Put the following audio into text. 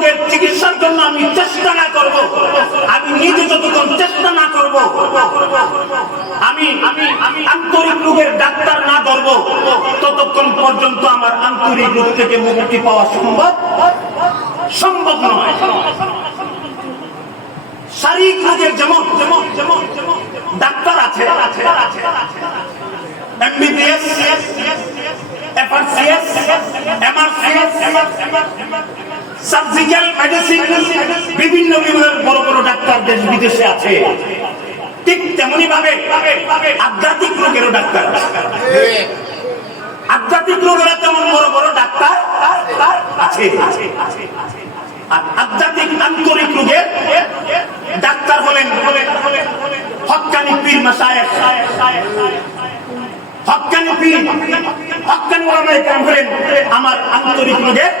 রোগের চিকিৎসার জন্য আমি চেষ্টা না করব, আমি নিজে যতক্ষণ চেষ্টা না করব, আমি আন্তরিক রোগের ডাক্তার না ধরব, ততক্ষণ পর্যন্ত আমার আন্তরিক রোগ থেকে মুক্তি পাওয়া সম্ভব নয়। শারীরিক রোগের যেমন ডাক্তার আছে, MBBS, FRCS, MRCS, surgical medicine, বিভিন্ন বড় বড় ডাক্তার দেশ বিদেশে আছে। ঠিক তেমনি ভাবে আধ্যাত্মিক রোগেরও ডাক্তার, আধ্যাত্মিক রোগেরও তেমন বড় বড় ডাক্তার আছে। আধ্যাত্মিক আন্তরিক রোগের ডাক্তার হলেন হক্কানি পীর মাশায়েখ, হক্কানি পীর, হক্কানি ওলামায়ে কেরাম হলেন আমার আন্তরিক রোগের